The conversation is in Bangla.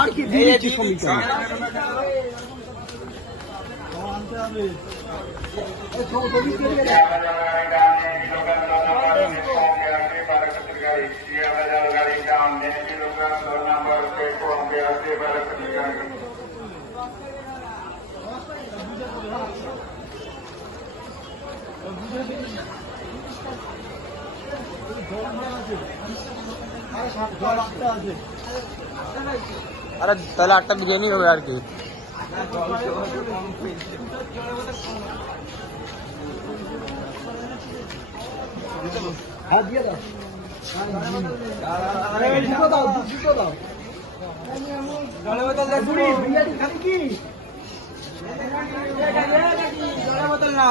আর কি দিয়েছি সমীকরণ अरे তাহলে 8টা বিরিয়ানি হবে আর কি হ্যাঁ দিয়ে দাও আরে দুটো দাও জলে বোতল দাও বিরিয়ানি খাবি কি জলে বোতল না